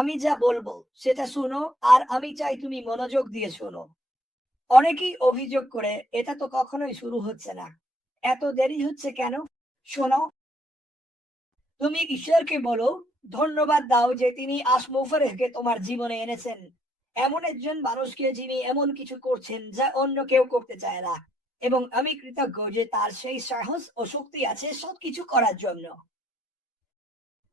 আমি যা বলবো সেটা শোনো, আর আমি চাই তুমি মনোযোগ দিয়ে শোনো। অনেকেই অভিযোগ করে এটা তো কখনোই শুরু হচ্ছে না, এত দেরি হচ্ছে কেন। শোনো, তুমি ঈশ্বরকে বলো, ধন্যবাদ দাও যে তিনি আসমুফারেহকে তোমার জীবনে এনেছেন, এমন একজন মানুষকে যিনি এমন কিছু করছেন যা অন্য কেউ করতে চায় না। এবং আমি কৃতজ্ঞ যে তার সেই সাহস ও শক্তি আছে সবকিছু করার জন্য।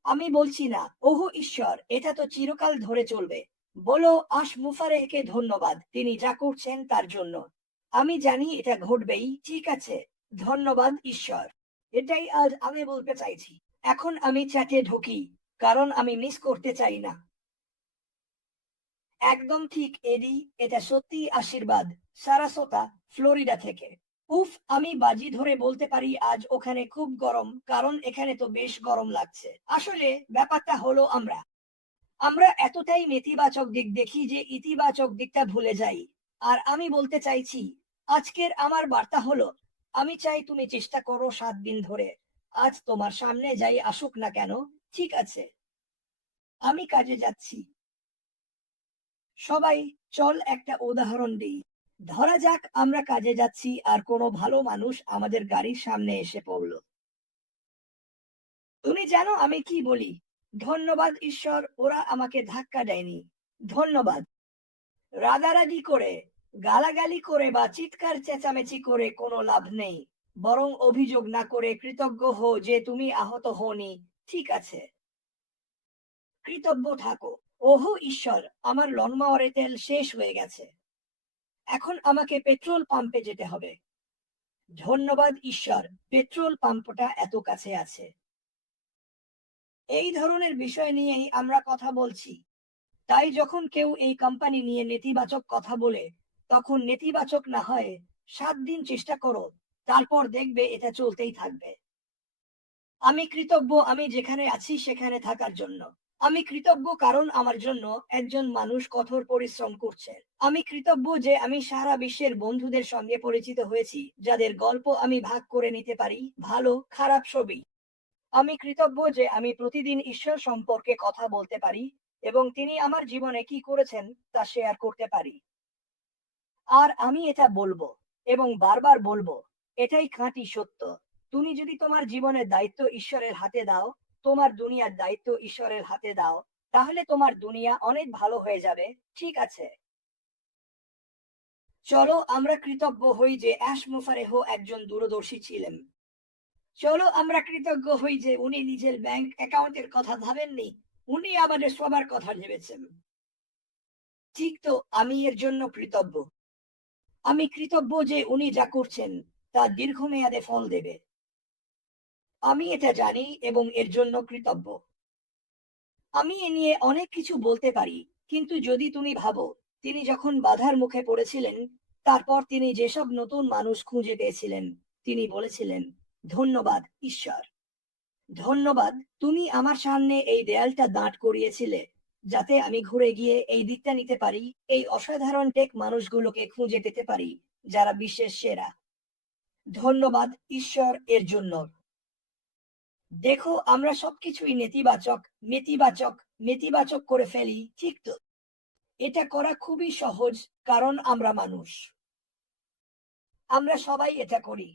আমি বলছি না ওহো ঈশ্বর, এটা তো চিরকাল ধরে চলবে। বলো আসমুফারেহকে ধন্যবাদ তিনি যা করছেন তার জন্য। আমি জানি এটা ঘটবেই, ঠিক আছে। ধন্যবাদ ঈশ্বর। এটাই আজ আমি বলতে চাইছি। এখন আমি চ্যাটে ঢুকি, কারণ আমি মিস করতে চাই না। একদম ঠিক এডি, এটা সত্যিই আশীর্বাদ। সারাসোতা, ফ্লোরিডা থেকে। উফ, আমি বাজি ধরে বলতে পারি আজ ওখানে খুব গরম, কারণ এখানে তো বেশ গরম লাগছে। আসলে ব্যাপারটা হলো আমরা আমরা এতটাই নেতিবাচক দিক দেখি যে ইতিবাচক দিকটা ভুলে যাই। আর আমি বলতে চাইছি, আজকের আমার বার্তা হলো, আমি চাই তুমি চেষ্টা করো 7 দিন ধরে। আজ তোমার সামনে যাই আসুক না কেন, ঠিক আছে। আমি কাজে যাচ্ছি। সবাই, চল একটা উদাহরণ দিই। ধরা যাক আমরা কাজে যাচ্ছি আর কোনো ভালো মানুষ আমাদের গাড়ির সামনে এসে পড়লো। তুমি জানো আমি কি বলি? ধন্যবাদ ঈশ্বর, ওরা আমাকে ধাক্কা দেয়নি। ধন্যবাদ। রাগারাগি করে, গালাগালি করে বা চিৎকার চেঁচামেচি করে কোনো লাভ নেই। বরং অভিযোগ না করে কৃতজ্ঞ হও যে তুমি আহত হওনি। ঠিক আছে, কৃতজ্ঞ থাকো। ওহো ঈশ্বর, আমার লনমাওয়ারে তেল শেষ হয়ে গেছে, এখন আমাকে পেট্রোল পাম্পে যেতে হবে। ধন্যবাদ ঈশ্বর, পেট্রোল পাম্পটা এত কাছে আছে। এই ধরনের বিষয় নিয়েই আমরা কথা বলছি। তাই যখন কেউ এই কোম্পানি নিয়ে নেতিবাচক কথা বলে, তখন নেতিবাচক না হয় 7 দিন চেষ্টা করো, তারপর দেখবে এটা চলতেই থাকবে। আমি কৃতজ্ঞ আমি যেখানে আছি সেখানে থাকার জন্য। আমি কৃতজ্ঞ কারণ আমার জন্য একজন মানুষ কঠোর পরিশ্রম করছে। আমি কৃতজ্ঞ যে আমি সারা বিশ্বের বন্ধুদের সঙ্গে পরিচিত হয়েছি, যাদের গল্প আমি ভাগ করে নিতে পারি, ভালো খারাপ সবই। আমি কৃতজ্ঞ যে আমি প্রতিদিন ঈশ্বর সম্পর্কে কথা বলতে পারি এবং তিনি আমার জীবনে কি করেছেন তা শেয়ার করতে পারি। আর আমি এটা বলবো এবং বারবার বলবো, এটাই খাঁটি সত্য। তুমি যদি তোমার জীবনের দায়িত্ব ঈশ্বরের হাতে দাও, তোমার দুনিয়ার দায়িত্ব ঈশ্বরের হাতে দাও, তাহলে তোমার দুনিয়া অনেক ভালো হয়ে যাবে, ঠিক আছে। চলো আমরা কৃতজ্ঞ হই যে অ্যাশ মুফারেহ একজন দূরদর্শী ছিলেন। চলো আমরা কৃতজ্ঞ হই যে উনি নিজের ব্যাংক অ্যাকাউন্টের কথা ভাবেননি, উনি আমাদের সবার কথা ভেবেছেন। ঠিক তো, আমি এর জন্য কৃতজ্ঞ। আমি কৃতজ্ঞ যে উনি যা করছেন তা দীর্ঘমেয়াদে ফল দেবে। আমি এটা জানি এবং এর জন্য কৃতজ্ঞ। আমি এ নিয়ে অনেক কিছু বলতে পারি, কিন্তু যদি তুমি ভাবো, তিনি যখন বাধার মুখে পড়েছিলেন, তারপর তিনি যেসব নতুন মানুষ খুঁজে পেয়েছিলেন, তিনি বলেছিলেন, ধন্যবাদ ঈশ্বর। ধন্যবাদ, তুমি আমার সামনে এই দেয়ালটা দাঁড় করিয়েছিলে, যাতে আমি ঘুরে গিয়ে এই দিকটা নিতে পারি, এই অসাধারণ টেক মানুষগুলোকে খুঁজে পেতে পারি, যারা বিশ্বের সেরা। ধন্যবাদ ঈশ্বর এর জন্য। দেখো, আমরা সবকিছুই নেতিবাচক, নেতিবাচক, নেতিবাচক করে ফেলি, ঠিক তো? এটা করা খুবই সহজ, কারণ আমরা মানুষ। আমরা সবাই এটা করি।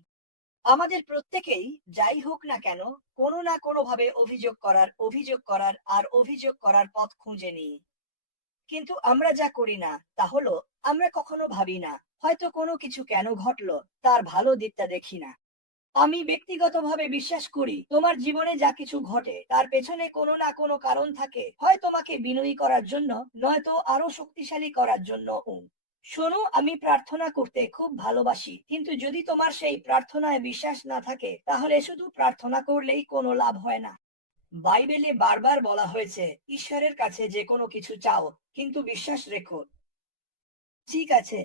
আমাদের প্রত্যেকেই, যাই হোক না কেন, কোনো না কোনোভাবে অভিযোগ করার আর অভিযোগ করার পথ খুঁজে নিই। কিন্তু আমরা যা করি না তা হলো, আমরা কখনো ভাবি না, হয়তো কোনো কিছু কেন ঘটলো, তার ভালো দিকটা দেখি না। আমি ব্যক্তিগতভাবে বিশ্বাস করি, তোমার জীবনে যা কিছু ঘটে তার পেছনে কোনো না কোনো কারণ থাকে, হয় তোমাকে বিনয়ী করার জন্য, নয়তো আরো শক্তিশালী করার জন্য। শোনো, আমি প্রার্থনা করতে খুব ভালোবাসি, কিন্তু যদি তোমার সেই প্রার্থনায় বিশ্বাস না থাকে, তাহলে শুধু প্রার্থনা করলেই কোনো লাভ হয় না। বাইবেলে বারবার বলা হয়েছে, ঈশ্বরের কাছে যে কোনো কিছু চাও, কিন্তু বিশ্বাস রেখো। ঠিক আছে,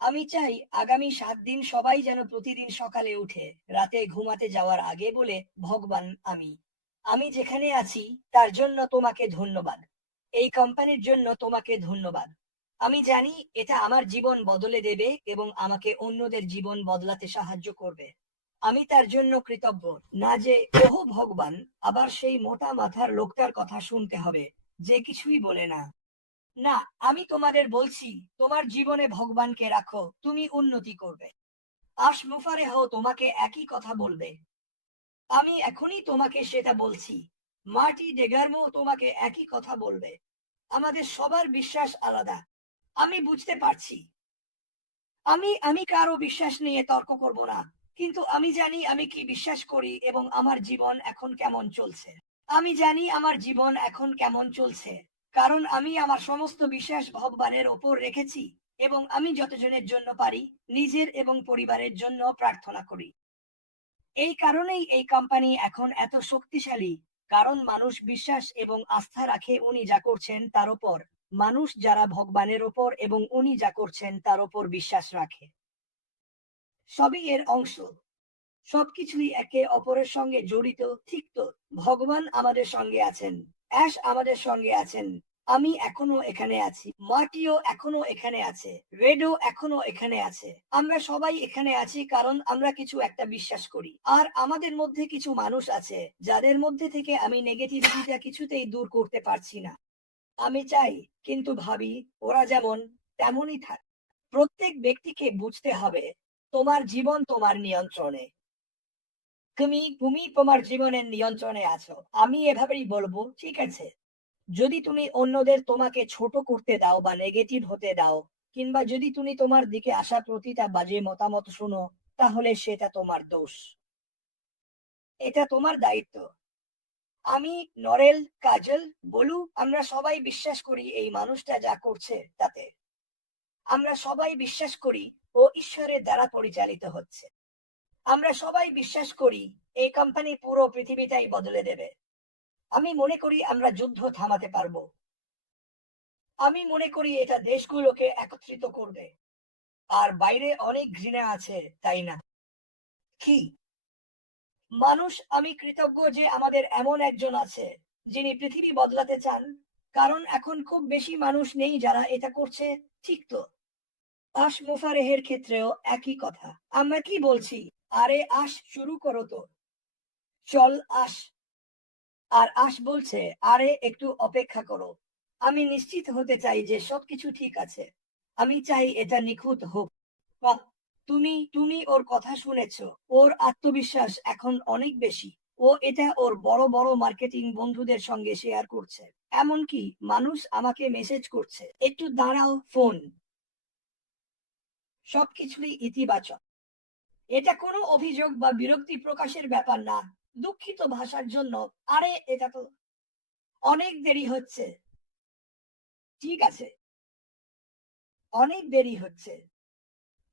আমি চাই আগামী 7 দিন সবাই যেন প্রতিদিন সকালে উঠে রাতে ঘুমাতে যাওয়ার আগে বলে, ভগবান, আমি যেখানে আছি তার জন্য তোমাকে ধন্যবাদ। এই কোম্পানির জন্য তোমাকে ধন্যবাদ। আমি জানি এটা আমার জীবন বদলে দেবে এবং আমাকে অন্যদের জীবন বদলাতে সাহায্য করবে। আমি তার জন্য কৃতজ্ঞ। না যে ওহ ভগবান, আবার সেই মোটা মাথার লোকটার কথা শুনতে হবে, যে কিছুই বলে না। না, আমি তোমাদের বলছি, তোমার জীবনে ভগবানকে রাখো, তুমি উন্নতি করবে। আশ মুফারেহ তোমাকে একই কথা বলবে। আমি এখনই তোমাকে সেটা বলছি। মার্টি ডেগার্মো তোমাকে একই কথা বলবে। আমাদের সবার বিশ্বাস আলাদা। আমি বুঝতে পারছি। আমি আমি কারো বিশ্বাস নিয়ে তর্ক করব না। কিন্তু আমি জানি আমি কি বিশ্বাস করি এবং আমার জীবন এখন কেমন চলছে। আমি জানি আমার জীবন এখন কেমন চলছে। কারণ আমি আমার সমস্ত বিশ্বাস ভগবানের ওপর রেখেছি এবং আমি যতজনের জন্য পারি নিজের এবং পরিবারের জন্য প্রার্থনা করি। এই কারণেই এই কোম্পানি এখন এত শক্তিশালী। কারণ মানুষ বিশ্বাস এবং আস্থা রাখে উনি যা করছেন তার ওপর। মানুষ যারা ভগবানের ওপর এবং উনি যা করছেন তার ওপর বিশ্বাস রাখে। সবই এর অংশ। সবকিছুই একে অপরের সঙ্গে জড়িত, ঠিক তো? ভগবান আমাদের সঙ্গে আছেন, অ্যাশ আমাদের সঙ্গে আছেন, আমি এখনো এখানে আছি, মার্টিও এখনো এখানে আছে, রেডও এখনো এখানে আছে। আমরা সবাই এখানে আছি কারণ আমরা কিছু একটা বিশ্বাস করি। আর আমাদের মধ্যে কিছু মানুষ আছে যাদের মধ্যে থেকে আমি নেগেটিভিটিটা কিছুতেই দূর করতে পারছি না। আমি চাই, কিন্তু ভাবি ওরা যেমন তেমনই থাক। প্রত্যেক ব্যক্তিকে বুঝতে হবে তোমার জীবন তোমার নিয়ন্ত্রণে। তুমি তুমি তোমার জীবনের নিয়ন্ত্রণে আছো। আমি এভাবেই বলবো, ঠিক আছে? যদি তুমি অন্যদের তোমাকে ছোট করতে দাও বা নেগেটিভ হতে দাও, কিংবা যদি তুমি তোমার দিকে আসা প্রতিটা বাজে মতামত শুনো, তাহলে সেটা তোমার দোষ। এটা তোমার দায়িত্ব। আমি, নরেল, কাজল, বলু, আমরা সবাই বিশ্বাস করি এই মানুষটা যা করছে তাতে। আমরা সবাই বিশ্বাস করি ও ঈশ্বরের দ্বারা পরিচালিত হচ্ছে। আমরা সবাই বিশ্বাস করি এই কোম্পানি পুরো পৃথিবীটাই বদলে দেবে। আমি মনে করি আমরা যুদ্ধ থামাতে পারবো। আমি মনে করি এটা দেশগুলোকে একত্রিত করবে। আর বাইরে অনেক ঘৃণা আছে, তাই না? কি মানুষ, আমি কৃতজ্ঞ যে আমাদের এমন একজন আছে যিনি পৃথিবী বদলাতে চান। কারণ এখন খুব বেশি মানুষ নেই যারা এটা করছে, ঠিক তো? আশ মুফারেহের ক্ষেত্রেও একই কথা। আমরা কি বলছি? আরে আশ, শুরু করো তো। চল আশ। আর আশ বলছে, আরে একটু অপেক্ষা করো। আমি নিশ্চিত হতে চাই যে সবকিছু ঠিক আছে। আমি চাই এটা নিখুঁত হোক। বাহ! তুমি তুমি ওর কথা শুনেছ। ওর আত্মবিশ্বাস এখন অনেক বেশি। ও এটা ওর বড় বড় মার্কেটিং বন্ধুদের সঙ্গে শেয়ার করছে। এমনকি মানুষ আমাকে মেসেজ করছে, একটু দাঁড়াও, ফোন। সবকিছুই ইতিবাচক। এটা কোনো অভিযোগ বা বিরক্তি প্রকাশের ব্যাপার না। দুঃখিত ভাষার জন্য। আরে এটা তো অনেক দেরি হচ্ছে। ঠিক আছে, অনেক দেরি হচ্ছে।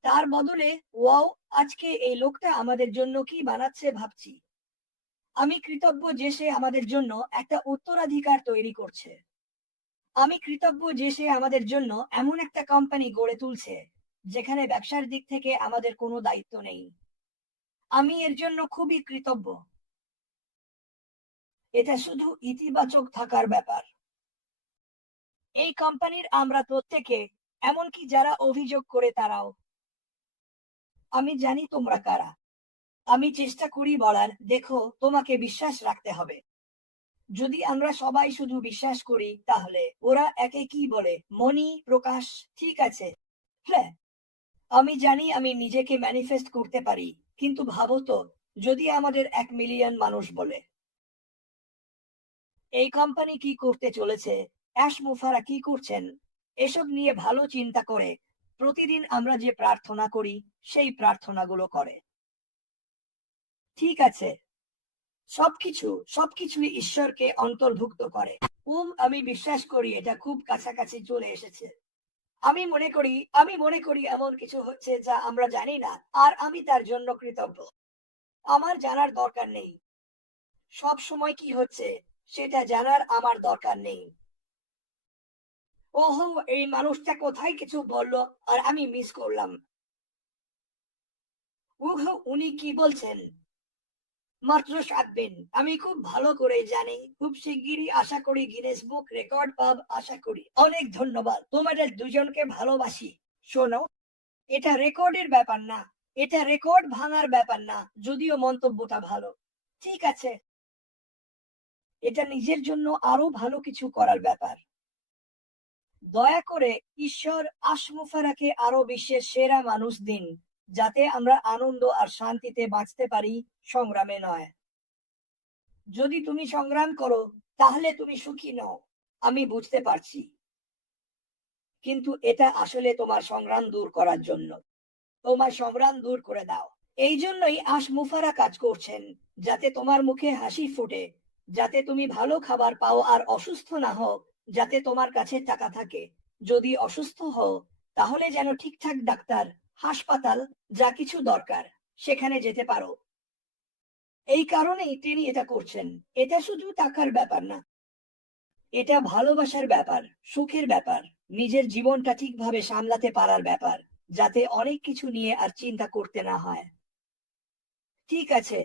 তার বদলে, ওয়াও, আজকে এই লোকটা আমাদের জন্য কি বানাচ্ছে ভাবছি। আমি কৃতজ্ঞ যে সে আমাদের জন্য একটা উত্তরাধিকার তৈরি করছে। আমি কৃতজ্ঞ যে সে আমাদের জন্য এমন একটা কোম্পানি গড়ে তুলছে যেখানে ব্যবসার দিক থেকে আমাদের কোনো দায়িত্ব নেই। আমি এর জন্য খুবই কৃতজ্ঞ। এটা শুধু ইতিবাচক থাকার ব্যাপার। এই কোম্পানির আমরা প্রত্যেকে, এমনকি যারা অভিযোগ করে তারাও। আমি জানি তোমরা কারা। আমি চেষ্টা করি বলার, দেখো, তোমাকে বিশ্বাস রাখতে হবে। যদি আমরা সবাই শুধু বিশ্বাস করি তাহলে ওরা একে কি বলে, মনি প্রকাশ, ঠিক আছে? হ্যাঁ, আমি জানি আমি নিজেকে ম্যানিফেস্ট করতে পারি। কিন্তু ভাবো তো, যদি আমাদের 1 মিলিয়ন মানুষ বলে এই কোম্পানি কি করতে চলেছে, অ্যাশ মুফারা কি করছেন, এসব নিয়ে ভালো চিন্তা করে প্রতিদিন আমরা যে প্রার্থনা করি সেই প্রার্থনাগুলো করে, ঠিক আছে? সবকিছুই ঈশ্বরকে অন্তর্ভুক্ত করে। আমি বিশ্বাস করি এটা খুব কাছাকাছি চলে এসেছে। আমি মনে করি এমন কিছু হচ্ছে যা আমরা জানি না, আর আমি তার জন্য কৃতজ্ঞ। আমার জানার দরকার নেই সব সময় কি হচ্ছে, সেটা জানার আমার দরকার নেই। ওহো, এই মানুষটা কোথায় কিছু বলল আর আমি মিস করলাম। ওহো, উনি কি বলছেন? মাত্র 7 দিন। আমি খুব ভালো করে জানি খুব শিগগিরই আশা করি গিনেস বুক রেকর্ড পাব, আশা করি। অনেক ধন্যবাদ, তোমাদের দুজনকে ভালোবাসি। শোনো, এটা রেকর্ডের ব্যাপার না। এটা রেকর্ড ভাঙার ব্যাপার না, যদিও মন্তব্যটা ভালো। ঠিক আছে, এটা নিজের জন্য আরো ভালো কিছু করার ব্যাপার। দয়া করে ঈশ্বর আশমুফারাকে আরো বিশ্বের সেরা মানুষ দিন, যাতে আমরা আনন্দ আর শান্তিতে বাঁচতে পারি, সংগ্রামে নয়। যদি তুমি সংগ্রাম করো তাহলে তুমি সুখী নও, আমি বুঝতে পারছি, কিন্তু এটা আসলে তোমার সংগ্রাম দূর করার জন্য। তোমার সংগ্রাম দূর করে দাও। এই জন্যই আশমুফারা কাজ করছেন, যাতে তোমার মুখে হাসি ফোটে, যাতে তুমি ভালো খাবার পাও আর অসুস্থ না হও, যাতে তোমার কাছে টাকা থাকে। যদি অসুস্থ হও তাহলে যেন ঠিকঠাক ডাক্তার, হাসপাতাল, যা কিছু দরকার সেখানে যেতে পারো। এই কারণেই তিনি এটা করছেন। এটা শুধু টাকার ব্যাপার না, এটা ভালোবাসার ব্যাপার, সুখের ব্যাপার, নিজের জীবনটা ঠিকভাবে সামলাতে পারার ব্যাপার, যাতে অনেক কিছু নিয়ে আর চিন্তা করতে না হয়। ঠিক আছে,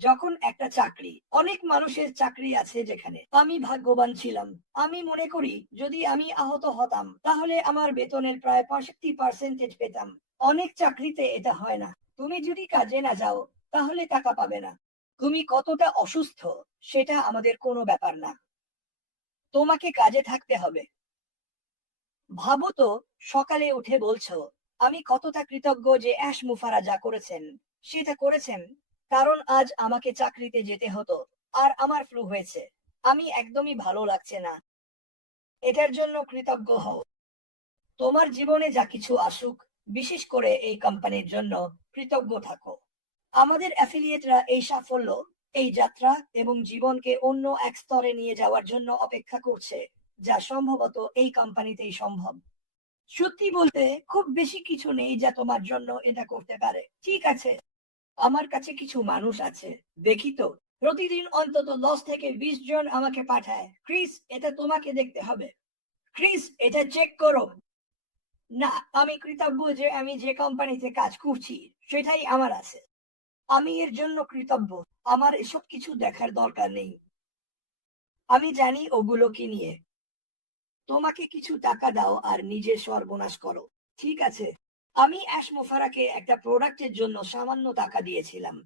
যখন একটা চাকরি, অনেক মানুষের চাকরি আছে যেখানে আমি ভাগ্যবান ছিলাম। আমি মনে করি যদি আমি আহত হতাম তাহলে আমার বেতনের প্রায় 65% পেতাম। অনেক চাকরিতে এটা হয় না। তুমি যদি কাজে না যাও তাহলে টাকা পাবে না। তুমি কতটা অসুস্থ সেটা আমাদের কোনো ব্যাপার না, তোমাকে কাজে থাকতে হবে। ভাবো তো, সকালে উঠে বলছো, আমি কতটা কৃতজ্ঞ যে অ্যাশ মুফারা যা করেছেন সেটা করেছেন, কারণ আজ আমাকে চাকরিতে যেতে হতো আর আমার ফ্লু হয়েছে, আমি একদমই ভালো লাগছে না। এটার জন্য কৃতজ্ঞ হও। তোমার জীবনে যা কিছু আসুক, বিশেষ করে এই কোম্পানির জন্য কৃতজ্ঞ থাকো। আমাদের অ্যাফিলিয়েটরা এই সাফল্য, এই যাত্রা এবং জীবনকে অন্য এক স্তরে নিয়ে যাওয়ার জন্য অপেক্ষা করছে, যা সম্ভবত এই কোম্পানিতেই সম্ভব। সত্যি বলতে খুব বেশি কিছু নেই যা তোমার জন্য এটা করতে পারে। ঠিক আছে, আমার কাছে কিছু মানুষ আছে, দেখি তো, প্রতিদিন অন্তত 10 থেকে 20 জন আমাকে পাঠায়। ক্রিস, এটা তোমাকে দেখতে হবে। ক্রিস, এটা চেক করো। না, আমি কৃতজ্ঞ যে আমি যে কোম্পানিতে কাজ করছি সেটাই আমার আছে। আমি এর জন্য কৃতজ্ঞ। আমার এসব কিছু দেখার দরকার নেই। আমি জানি ওগুলো কি নিয়ে। তোমাকে কিছু টাকা দাও আর নিজের সর্বনাশ করো। ঠিক আছে, আমি অ্যাশ মোফারাকে একটা প্রোডাক্টের জন্য সামান্য টাকা দিয়েছিলাম।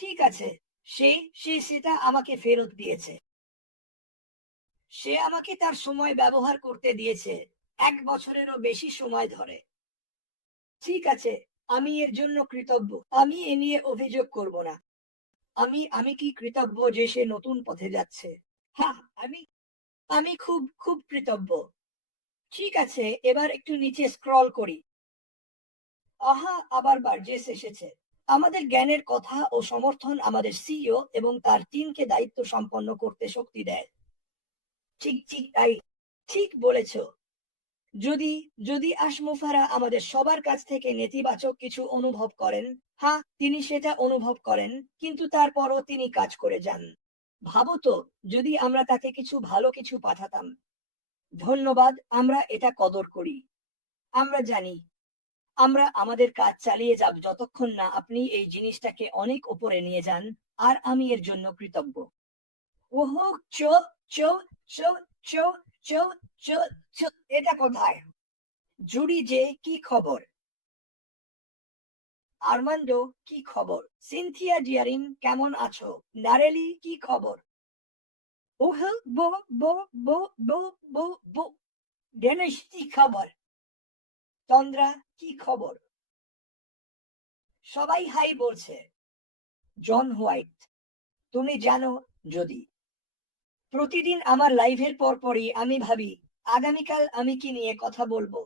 ঠিক আছে, সে সে সেটা আমাকে ফেরত দিয়েছে। সে আমাকে তার সময় ব্যবহার করতে দিয়েছে, 1 বছরেরও বেশি সময় ধরে। ঠিক আছে, আমি এর জন্য কৃতজ্ঞ। আমি এ নিয়ে অভিযোগ করব না। আমি আমি কি কৃতজ্ঞ যে সে নতুন পথে যাচ্ছে? হ্যাঁ, আমি আমি খুব খুব কৃতজ্ঞ। ঠিক আছে, এবার একটু নিচে স্ক্রল করি। আহা, আবার বার্জেস এসেছে। আমাদের জ্ঞানের কথা ও সমর্থন আমাদের সিইও এবং তার টিমকে দায়িত্ব সম্পন্ন করতে শক্তি দেয়। ঠিক ঠিক তাই, ঠিক বলেছ। যদি যদি আশমুফারা আমাদের সবার কাছ থেকে নেতিবাচক কিছু অনুভব করেন, হ্যাঁ তিনি সেটা অনুভব করেন, কিন্তু তারপরও তিনি কাজ করে যান। ভাবো তো, যদি আমরা তাকে কিছু ভালো কিছু পাঠাতাম। ধন্যবাদ, আমরা এটা কদর করি। আমরা জানি আমরা আমাদের কাজ চালিয়ে যাব যতক্ষণ না আপনি এই জিনিসটাকে অনেক উপরে নিয়ে যান, আর আমি এর জন্য কৃতজ্ঞ। ওহো, চো চো চো চো চো চো চো, এটা কোথায়? জুডি, যে কি খবর? আর্মান্ডো, কি খবর? সিনথিয়া ডিয়ারিন, কেমন আছো? নারেলি, কি খবর? ওহ, বো বো বো বো বো বো। ডেনিস, কি খবর? তন্দ্রা, কি খবর? সবাই হাই বলছে। জন হোয়াইট, তুমি জানো, যদি প্রতিদিন আমার লাইভের পরপরই আমি ভাবি আগামীকাল আমি কি নিয়ে কথা বলবো,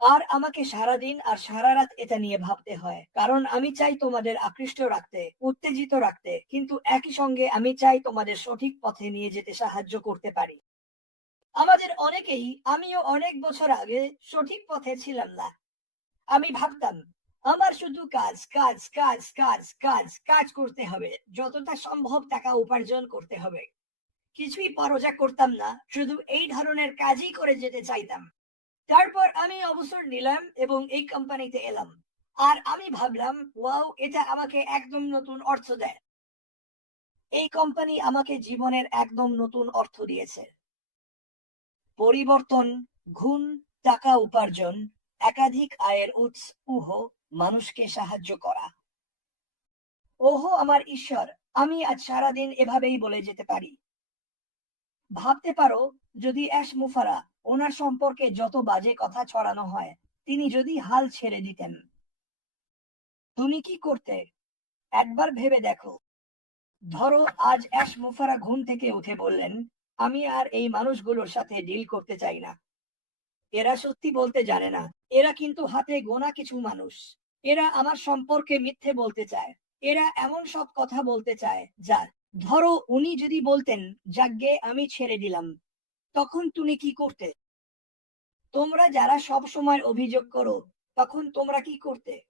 আর আমাকে সারাদিন আর সারা রাত এটা নিয়ে ভাবতে হয়, কারণ আমি চাই তোমাদের আকৃষ্ট রাখতে, উত্তেজিত রাখতে, কিন্তু একই সঙ্গে আমি চাই তোমাদের সঠিক পথে নিয়ে যেতে সাহায্য করতে পারি। আমাদের অনেকেই, আমিও অনেক বছর আগে সঠিক পথে ছিলাম না। আমি ভাবতাম আমার শুধু কাজ কাজ কাজ কাজ কাজ কাজ করতে হবে, যতটা সম্ভব টাকা উপার্জন করতে হবে। কিছুই পরোয়া করতাম না, শুধু এই ধরনের কাজই করে যেতে চাইতাম। তারপর আমি অবসর নিলাম এবং এই কোম্পানিতে এলাম। আর আমি ভাবলাম, ওয়াও, এটা আমাকে একদম নতুন অর্থ দেয়। এই কোম্পানি আমাকে জীবনের একদম নতুন অর্থ দিয়েছে। পরিবর্তন, গুণ, টাকা উপার্জন, একাধিক আয়ের উৎস, মানুষকে সাহায্য করা। ওহো আমার ঈশ্বর, আমি আজ সারাদিন এভাবেই বলে যেতে পারি। ভাবতে পারো, যদি অ্যাশ মুফারা ওনার সম্পর্কে যত বাজে কথা ছড়ানো হয়, তিনি যদি হাল ছেড়ে দিতেন, তুমি কি করতে? একবার ভেবে দেখো। ধরো আজ অ্যাশ মুফারা ঘুম থেকে উঠে বললেন, আমি আর এই মানুষগুলোর সাথে ডিল করতে চাই না। এরা সত্যি বলতে জানে না। এরা কিন্তু হাতে গোনা কিছু মানুষ। এরা আমার সম্পর্কে মিথ্যে বলতে চায়। এরা এমন সব কথা বলতে চায় যা, ধরো উনি যদি বলতেন, যাগ্গে আমি ছেড়ে দিলাম, তখন তুমি কি করতে? তোমরা যারা সব সময় অভিযোগ করো, তখন তোমরা কি করতে?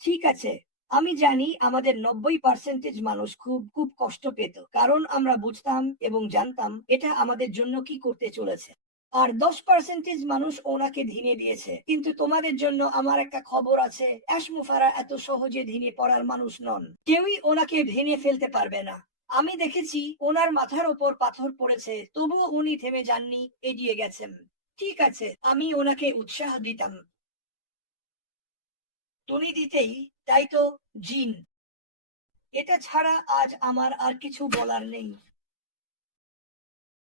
ঠিক আছে, আমি জানি আমাদের 90% মানুষ খুব খুব কষ্ট পেত, কারণ আমরা বুঝতাম এবং জানতাম এটা আমাদের জন্য কি করতে চলেছে। আর 10% মানুষ ওনাকে ধিনে দিয়েছে। কিন্তু তোমাদের জন্য আমার একটা খবর আছে, অ্যাশমুফারা এত সহজে ধিনে পড়ার মানুষ নন। কেউই ওনাকে ভেঙে ফেলতে পারবে না। আমি দেখেছি ওনার মাথার ওপর পাথর পড়েছে, তবুও উনি থেমে যাননি, এগিয়ে গেছেন। ঠিক আছে, আমি ওনাকে উৎসাহ দিতাম। তুমি দিতেই, তাই তো? জিন, এটা ছাড়া আজ আমার আর কিছু বলার নেই।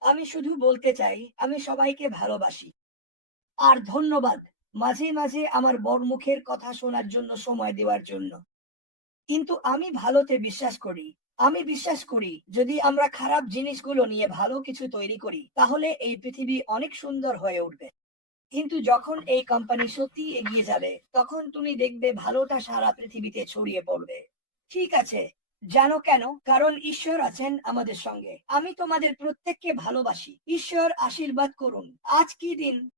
আমি শুধু বলতে চাই, আমি সবাইকে ভালোবাসি। আর ধন্যবাদ মাঝে মাঝে আমার বড়মুখের কথা শোনার জন্য, সময় দেওয়ার জন্য। কিন্তু আমি ভালোতে বিশ্বাস করি। আমি বিশ্বাস করি যদি আমরা খারাপ জিনিসগুলো নিয়ে ভালো কিছু তৈরি করি, তাহলে এই পৃথিবী অনেক সুন্দর হয়ে উঠবে। কিন্তু যখন এই কোম্পানি সত্যি এগিয়ে যাবে, তখন তুমি দেখবে ভালোটা সারা পৃথিবীতে ছড়িয়ে পড়বে। ঠিক আছে, জানো কেন? কারণ ঈশ্বর আছেন আমাদের সঙ্গে। আমি তোমাদের প্রত্যেককে ভালোবাসি। ঈশ্বর আশীর্বাদ করুন। আজ কি দিন?